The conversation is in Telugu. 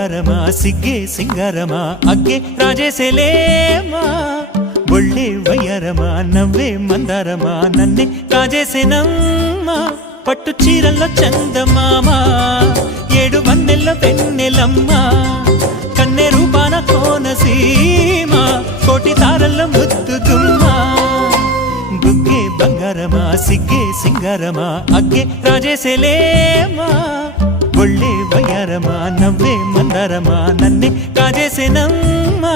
బంగారమా సిగ్గే సింగారమా అగ్గే రాజేసేలేమా ఒళ్ళే వయ్యారమా నవ్వే మందారమా నన్నే కాజేసేనమ్మా పట్టు చీరల్లో చందమామా ఏడు వన్నెల్లో వెన్నెలమ్మా కన్నె రూపాన కోనసీమ కోటి తారల్లో ముద్దుగుమ్మా బుగ్గే బంగారమా సిగ్గే సింగారమా అగ్గే రాజేసేలేమా ఒళ్ళే వయ్యారమా నవ్వే మందారమా నన్నే కాజేసేనమ్మా